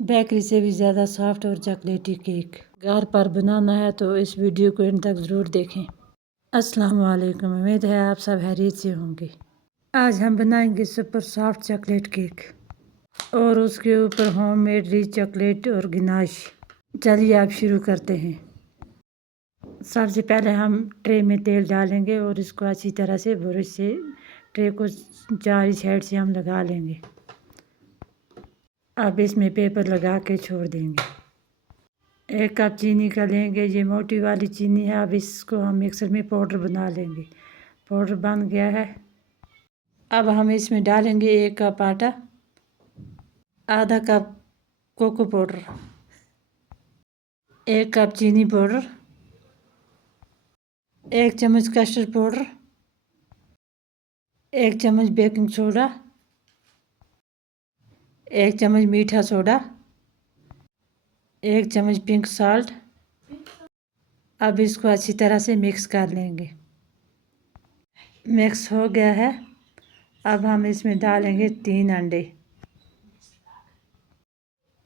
Bakery से भी ज़्यादा सॉफ्ट और चॉकलेटी केक घर पर बनाना है तो इस वीडियो को इन तक ज़रूर देखें। अस्सलाम वालेकुम, उम्मीद है आप सब खैरियत से होंगे। आज हम बनाएंगे सुपर सॉफ्ट चॉकलेट केक और उसके ऊपर होममेड रिच चॉकलेट और गिनाश। चलिए आप शुरू करते हैं। सबसे पहले हम ट्रे में तेल डालेंगे और इसको अच्छी तरह से ब्रश से ट्रे को चारों साइड से हम लगा लेंगे। अब इसमें पेपर लगा के छोड़ देंगे। 1 कप चीनी का लेंगे, ये मोटी वाली चीनी है। अब इसको हम मिक्सर में पाउडर बना लेंगे। पाउडर बन गया है। अब हम इसमें डालेंगे 1 कप आटा, आधा कप कोको पाउडर, 1 कप चीनी पाउडर, 1 चम्मच कस्टर्ड पाउडर, 1 चम्मच बेकिंग सोडा, 1 चम्मच मीठा सोडा, 1 चम्मच पिंक साल्ट। अब इसको अच्छी तरह से मिक्स कर लेंगे। मिक्स हो गया है। अब हम इसमें डालेंगे 3 अंडे।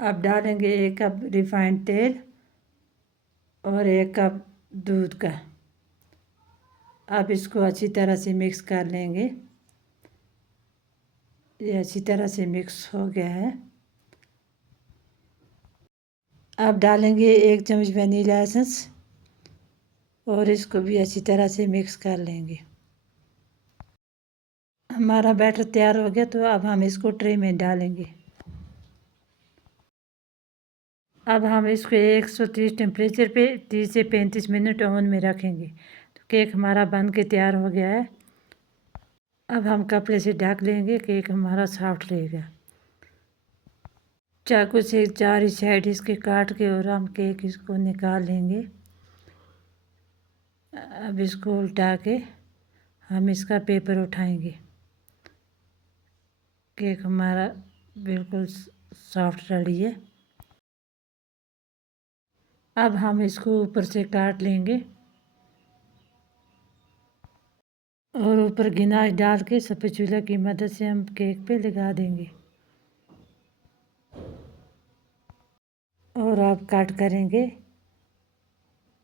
अब डालेंगे 1 कप रिफाइंड तेल और 1 कप दूध का। अब इसको अच्छी तरह से मिक्स कर लेंगे। ये अच्छी तरह से मिक्स हो गया है। अब डालेंगे 1 चम्मच वनीला एसेंस और इसको भी अच्छी तरह से मिक्स कर लेंगे। हमारा बैटर तैयार हो गया तो अब हम इसको ट्रे में डालेंगे। अब हम इसको 130 टेम्परेचर पे 30 से 35 मिनट ओवन में रखेंगे। तो केक हमारा बन के तैयार हो गया है। अब हम कपड़े से ढक लेंगे, केक हमारा सॉफ्ट रहेगा। चाकू से 4 साइड इसके काट के और हम केक इसको निकाल लेंगे। अब इसको उल्टा के हम इसका पेपर उठाएंगे। केक हमारा बिल्कुल सॉफ्ट रेडी है। अब हम इसको ऊपर से काट लेंगे और ऊपर गिनाश डाल के स्पैचुला की मदद से हम केक पे लगा देंगे और आप कट करेंगे।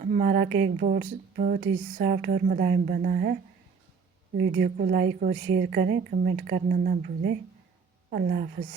हमारा केक बहुत ही सॉफ्ट और मुलायम बना है। वीडियो को लाइक और शेयर करें, कमेंट करना ना भूलें। अल्लाह हाफ़िज़।